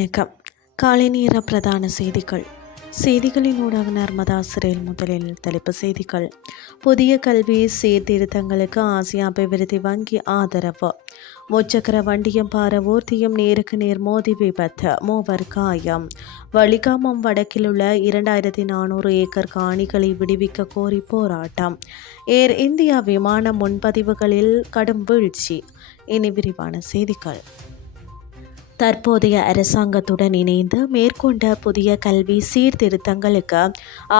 வணக்கம். காலை நேர பிரதான செய்திகள். செய்திகளின் ஊடாக நர்மதா சிறையில் முதலில் தலைப்பு செய்திகள். புதிய கல்வி சீர்திருத்தங்களுக்கு ஆசிய அபிவிருத்தி வங்கி ஆதரவு. முச்சக்கர வண்டியும் பாரவூர்த்தியும் நேருக்கு நேர் மோதி விபத்து மூவர் காயம். வலிகாமம் வடக்கில் உள்ள இரண்டாயிரத்தி நானூறு ஏக்கர் காணிகளை விடுவிக்க கோரி போராட்டம். ஏர் இந்தியா விமான முன்பதிவுகளில் கடும் வீழ்ச்சி. இனி விரிவான செய்திகள். தற்போதைய அரசாங்கத்துடன் இணைந்து மேற்கொண்ட புதிய கல்வி சீர்திருத்தங்களுக்கு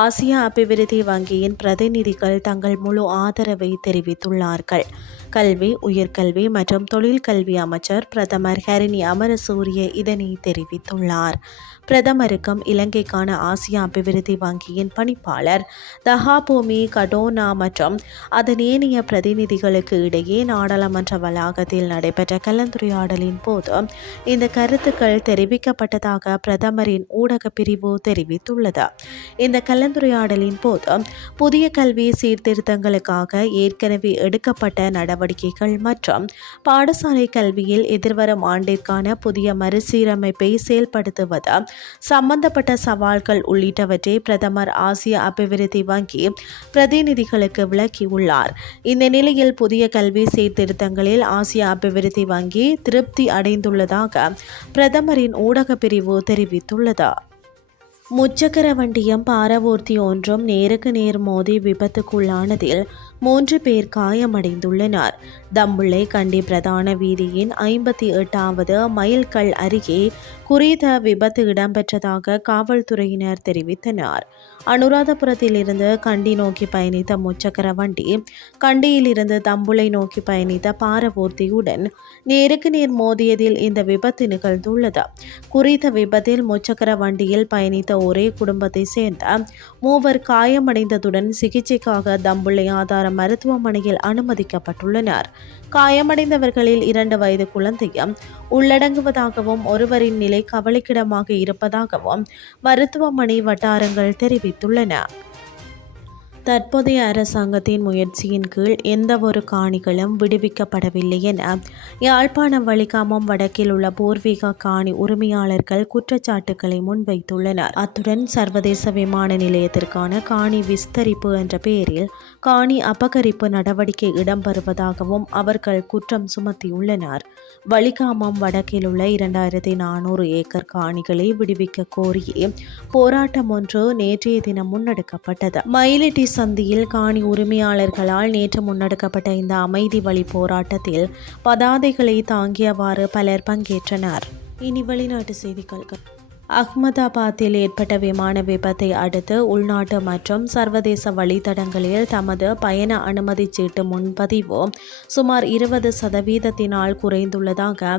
ஆசிய அபிவிருத்தி வங்கியின் பிரதிநிதிகள் தங்கள் முழு ஆதரவை தெரிவித்துள்ளார்கள். கல்வி உயர்கல்வி மற்றும் தொழிற்கல்வி அமைச்சர் பிரதமர் ஹரிணி அமரசூரிய இதனை தெரிவித்துள்ளார். பிரதமருக்கும் இலங்கைக்கான ஆசிய அபிவிருத்தி வங்கியின் பணிப்பாளர் தஹாபூமி கடோனா மற்றும் அதன் ஏனைய பிரதிநிதிகளுக்கு இடையே நாடாளுமன்ற வளாகத்தில் நடைபெற்ற கலந்துரையாடலின் போது இந்த கருத்துக்கள் தெரிவிக்கப்பட்டதாக பிரதமரின் ஊடக பிரிவு தெரிவித்துள்ளது. இந்த கலந்துரையாடலின் போது புதிய கல்வி சீர்திருத்தங்களுக்காக ஏற்கனவே எடுக்கப்பட்ட நடவடிக்கைகள் மற்றும் பாடசாலை கல்வியில் எதிர்வரும் ஆண்டிற்கான புதிய மறுசீரமைப்பை செயல்படுத்துவது சம்பந்தப்பட்ட சவால்கள் உள்ளிட்டவற்றை பிரதமர் ஆசிய அபிவிருத்தி வங்கி பிரதிநிதிகளுக்கு விளக்கியுள்ளார். இந்த நிலையில் புதிய கல்வி சீர்திருத்தங்களில் ஆசிய அபிவிருத்தி வங்கி திருப்தி அடைந்துள்ளதாக பிரதமரின் ஊடகப் பிரிவு தெரிவித்துள்ளது. முச்சக்கர வண்டியும் பாரவூர்த்தி ஒன்றும் நேருக்கு நேர் மோதி விபத்துக்குள்ளானதில் மூன்று பேர் காயமடைந்துள்ளனர். தம்புள்ளை கண்டி பிரதான வீதியின் ஐம்பத்தி எட்டாவது மைல்கல் அருகே குறித்த விபத்து இடம்பெற்றதாக காவல்துறையினர் தெரிவித்தனர். அனுராதபுரத்திலிருந்து கண்டி நோக்கி பயணித்த முச்சக்கர வண்டி கண்டியிலிருந்து தம்புளை நோக்கி பயணித்த பாரவூர்த்தியுடன் நேருக்கு நேர் மோதியதில் இந்த விபத்து நிகழ்ந்துள்ளது. குறித்த விபத்தில் முச்சக்கர வண்டியில் பயணித்த ஒரே குடும்பத்தை சேர்ந்த மூவர் காயமடைந்ததுடன் சிகிச்சைக்காக தம்புள்ளை ஆதார மருத்துவமனையில் அனுமதிக்கப்பட்டுள்ளனர். காயமடைந்தவர்களில் இரண்டு வயது குழந்தையும் உள்ளடங்குவதாகவும் ஒருவரின் நிலை கவலைக்கிடமாக இருப்பதாகவும் மருத்துவமனை வட்டாரங்கள் தெரிவித்துள்ளன. தற்போதைய அரசாங்கத்தின் முயற்சியின் கீழ் எந்தவொரு காணிகளும் விடுவிக்கப்படவில்லை என யாழ்ப்பாணம் வலிகாமம் வடக்கில் உள்ள பூர்வீக காணி உரிமையாளர்கள் குற்றச்சாட்டுகளை முன்வைத்துள்ளனர். அத்துடன் சர்வதேச விமான நிலையத்திற்கான காணி விஸ்தரிப்பு என்ற பெயரில் காணி அபகரிப்பு நடவடிக்கை இடம்பெறுவதாகவும் அவர்கள் குற்றம் சுமத்தியுள்ளனர். வலிகாமம் வடக்கில் உள்ள இரண்டாயிரத்தி நானூறு ஏக்கர் காணிகளை விடுவிக்க கோரியே போராட்டம் ஒன்று நேற்றைய தினம் முன்னெடுக்கப்பட்டது. மயிலிட்டி சந்தியில் காணி உரிமையாளர்களால் நேற்று முன்னெடுக்கப்பட்ட இந்த அமைதி வழி போராட்டத்தில் பதாதைகளை தாங்கியவாறு பலர் பங்கேற்றனர். இனி வெளிநாட்டு செய்திகள். அஹ்மதாபாத்தில் ஏற்பட்ட விமான விபத்தை அடுத்து உள்நாட்டு மற்றும் சர்வதேச வழித்தடங்களில் தமது பயண அனுமதி சீட்டு முன்பதிவு சுமார் இருபது சதவீதத்தினால் குறைந்துள்ளதாக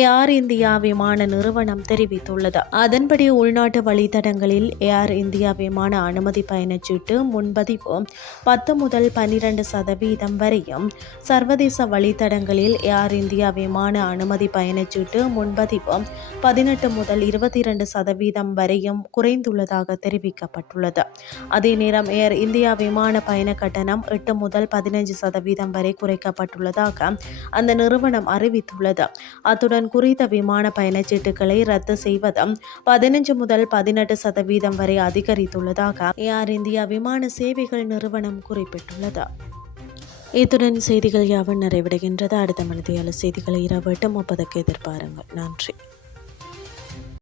ஏர் இந்தியா விமான நிறுவனம் தெரிவித்துள்ளது. அதன்படி உள்நாட்டு வழித்தடங்களில் ஏர் இந்தியா விமான அனுமதி பயணச்சீட்டு முன்பதிவு பத்து முதல் பனிரெண்டு சதவீதம் வரையும் சர்வதேச வழித்தடங்களில் ஏர் இந்தியா விமான அனுமதி பயணச்சீட்டு முன்பதிவு பதினெட்டு முதல் இருபத்தி இரண்டு சதவீதம் வரையும் குறைந்துள்ளதாக தெரிவிக்கப்பட்டுள்ளது. அதே நேரம் ஏர் இந்தியா விமான பயண கட்டணம் எட்டு முதல் பதினைஞ்சு சதவீதம் வரை குறைக்கப்பட்டுள்ளதாக அந்த நிறுவனம் அறிவித்துள்ளது. அத்துடன் குறித்த விமான பயணச்சீட்டுகளை ரத்து செய்வதும் பதினைஞ்சு முதல் பதினெட்டு சதவீதம் வரை அதிகரித்துள்ளதாக ஏர் இந்தியா விமான சேவைகள் நிறுவனம் குறிப்பிட்டுள்ளது. இத்துடன் செய்திகள் யாவும் நிறைவடைகின்றது. அடுத்த மனதியால் செய்திகளை இரவு எட்டு முப்பதுக்கு எதிர்பாருங்கள். நன்றி.